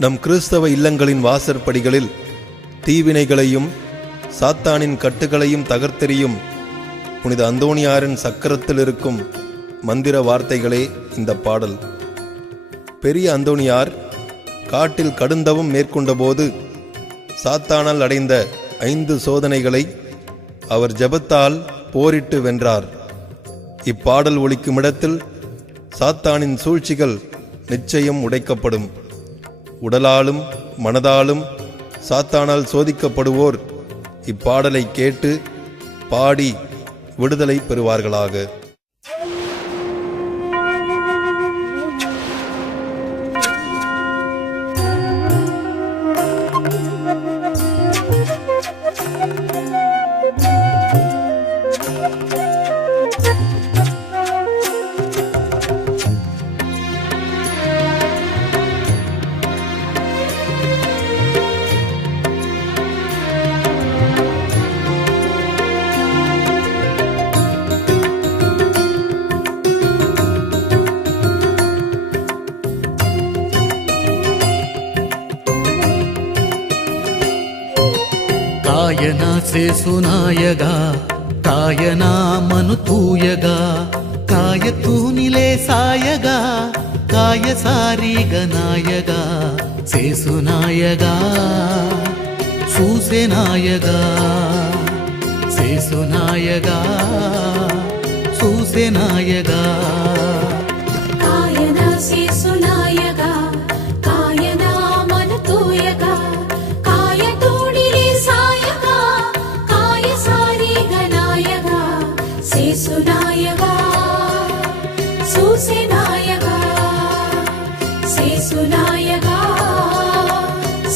நம் கிறிஸ்தவ இல்லங்களின் வாசற்படிகளில் தீவினைகளையும் சாத்தானின் கட்டுகளையும் தகர்த்தெறியும் புனித அந்தோணியாரின் சக்கரத்தில் இருக்கும் மந்திர வார்த்தைகளே இந்த பாடல். பெரிய அந்தோணியார் காட்டில் கடுந்தவம் மேற்கொண்டபோது சாத்தானால் அடைந்த 5 சோதனைகளை அவர் ஜெபத்தால் போரிட்டு வென்றார். இப்பாடல் ஒலிக்கும் இடத்தில் சாத்தானின் சூழ்ச்சிகள் நிச்சயம் உடைக்கப்படும். உடலாலும் மனதாலும் சாத்தானால் சோதிக்கப்படுவோர் இப்பாடலை கேட்டு பாடி விடுதலை பெறுவார்களாக. కాయనా సేసునాయగా కాయనా మనుతూయగా కాయతూనిలే సాయగా కాయ సారీగనాయగా సేసునాయగా సూసెనాయగా సేసునాయగా సూసెనాయగా కాయనా సేసునాయగా కాయనా మనుతూయగా సేసునాయగా సూసెనాయగా సేసునాయగా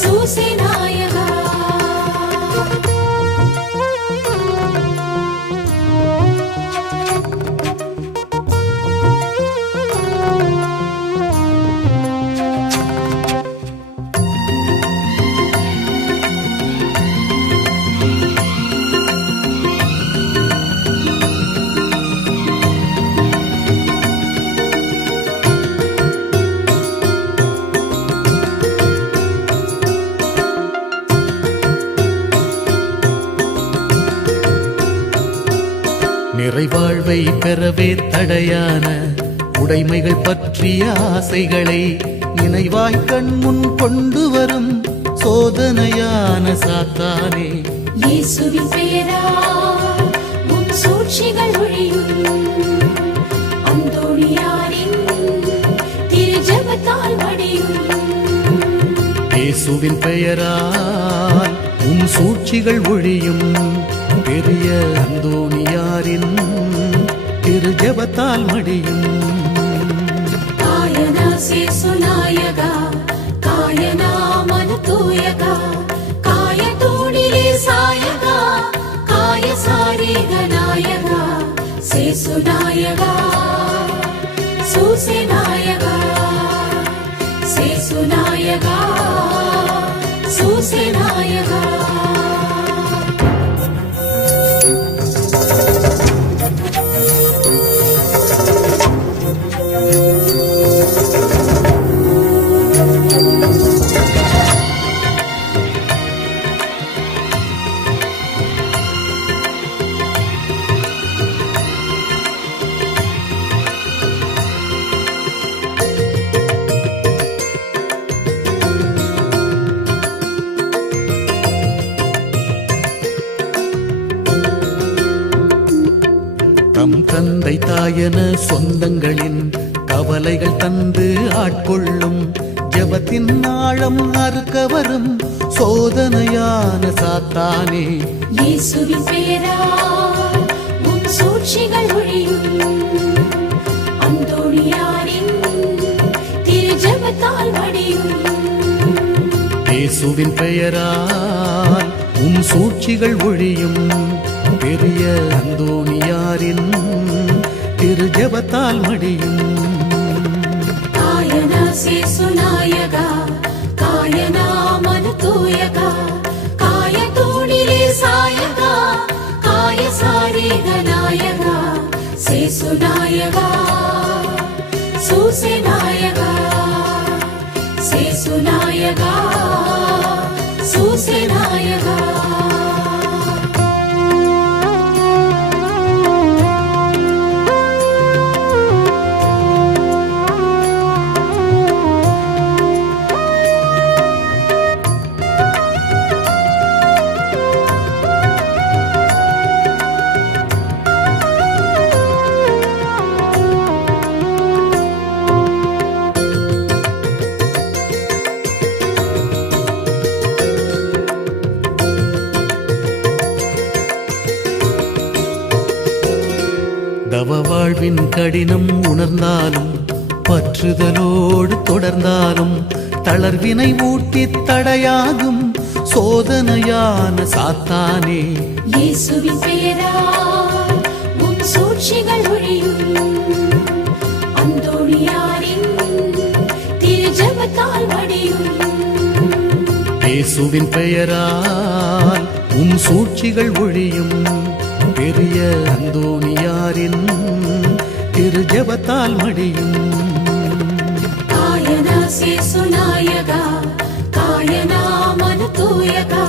సూసెనాయగా நிறைவாழ்வை பெறவே தடையான உடைமைகள் பற்றிய ஆசைகளை நினைவாய் கண்முன் கொண்டு வரும் சோதனையான சாத்தானே, இயேசுவின் பெயரால் உன் சூழ்ச்சிகள் ஒழியும். அந்தோணியாரின் திரு ஜெபத்தால் மடியும். இயேசுவின் பெயரால் உன் சூழ்ச்சிகள் ஒழியும். பெரிய அந்தோணியாரின் திரு ஜெபத்தால் மடியும். காயனா சேசுநாயகா காயனா மனதூயகா காயத்தூணிலே சாயகா காய சாரீகநாயகா சேசுநாயகா சூசெநாயகா சேசுநாயகா சூசெநாயகா. தம் தந்தை தாயன சொந்தங்களின் கவலைகள் தந்து ஆட்கொள்ளும் ஜெபத்தின் ஆழம் அறுக்க வரும் சோதனையான சாத்தானே, இயேசுவின் பெயரால் உன் சூழ்ச்சிகள் ஒழியும். அந்தோணியாரின் திரு ஜெபத்தால் மடியும். இயேசுவின் பெயரால் உன் சூழ்ச்சிகள் ஒழியும். பெரிய அந்தோணியாரின் திரு ஜெபத்தால் மடியும். காயனா சேசுநாயகா காயனா மனதூயகா காயத்தூணிலே சாயகா காய சாரீகநாயகா சேசுநாயகா சூசெநாயகா சேசுநாயகா சூசேநாயகா. தவ வாழ்வின் கடினம் உணர்ந்தாலும் பற்றுதலோடு தொடர்ந்தாலும் தளர்வினை ஊட்டி தடையாகும் சோதனையான சாத்தானே. இயேசுவின் பெயரால் உன் சூழ்ச்சிகள் ஒழியும். அந்தோணியாரின் திரு ஜெபத்தால் வடியும். இயேசுவின் பெயரால் உன் சூழ்ச்சிகள் ஒழியும். பெரிய அந்தோணியாரின் திரு ஜெபத்தால் மடியும். காயனா சேசுநாயகா காயனா மனு தூயகா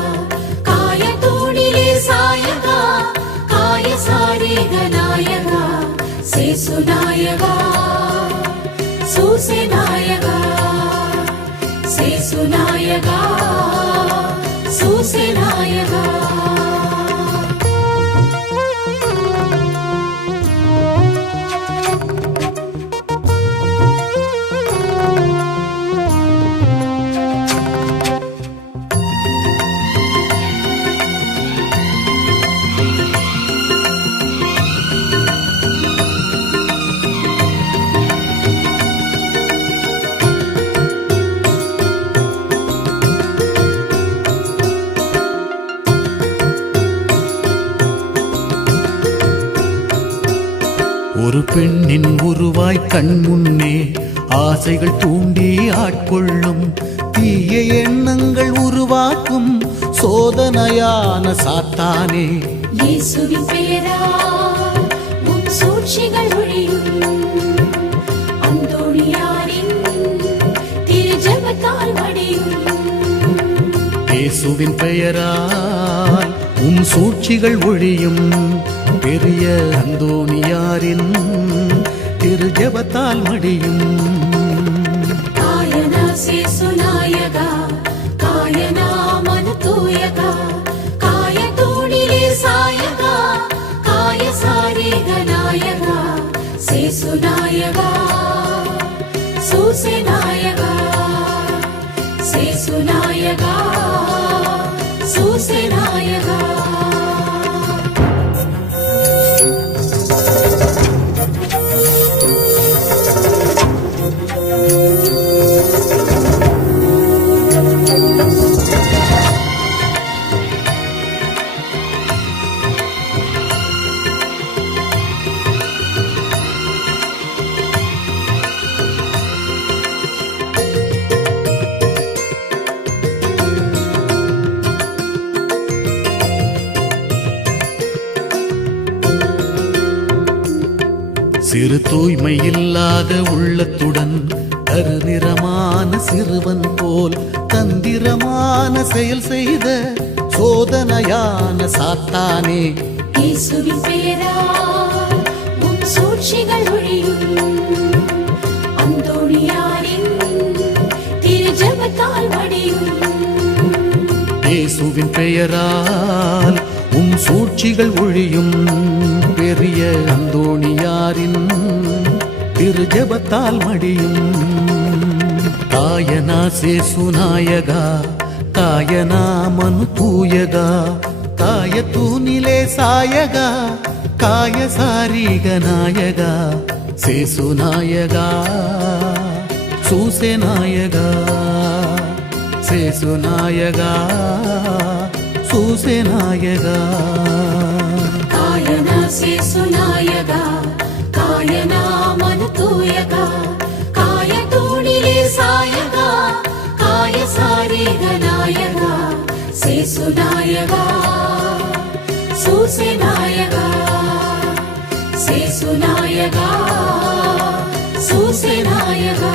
காய தூணிலே சாயகா காய சாரீக நாயகா சேசுநாயகா சூசேநாயகா சேசுநாயகா சூசேநாயகா. ஒரு பெண்ணின் உருவாய் கண் முன்னே ஆசைகள் தூண்டி ஆட்கொள்ளும் தீய எண்ணங்கள் உருவாக்கும் சோதனையான சாத்தானே. இயேசுவின் பெயரால் உன் சூழ்ச்சிகள் ஒழியும். அந்தோணியாரின் திரு ஜெபத்தால் வடியும். இயேசுவின் பெயரால் உன் சூழ்ச்சிகள் ஒழியும். பெரிய அந்தோணியாரின் திரு ஜெபத்தால் மடியும். காயனா சேசுநாயகா காயனா மனு தூயகா காய தூணிலே சாயகா காய சாரீக நாயகா சேசுநாயகா சூசேநாயகா சேசுநாயகா சூசேநாயகா. சிறு தூய்மை இல்லாத உள்ளத்துடன் கருநிறமான சிறுவன் போல் தந்திரமான செயல் செய்த சோதனையான சாத்தானே. இயேசுவின் பெயரால் உன் சூழ்ச்சிகள் ஒழியும். அந்தோணியாரின் திரு ஜெபத்தால் வடியும். இயேசுவின் பெயரால் உன் சூழ்ச்சிகள் ஒழியும். பெரிய அந்தோணியாரின் திரு ஜெபத்தால் மடியும். காயனா சேசுநாயகா காயனா மனு தூயகா காய தூணிலே சாயகா காய சாரீக நாயகா சேசுநாயகா சூசேநாயகா சேசுநாயகா சூசேநாயகா. காயனா சேசுநாயகா காயனா மனு தூயகா காய தூணிலே சாயகா காய சாரீக நாயகா சேசுநாயகா சூசேநாயகா சேசுநாயகா சூசேநாயகா.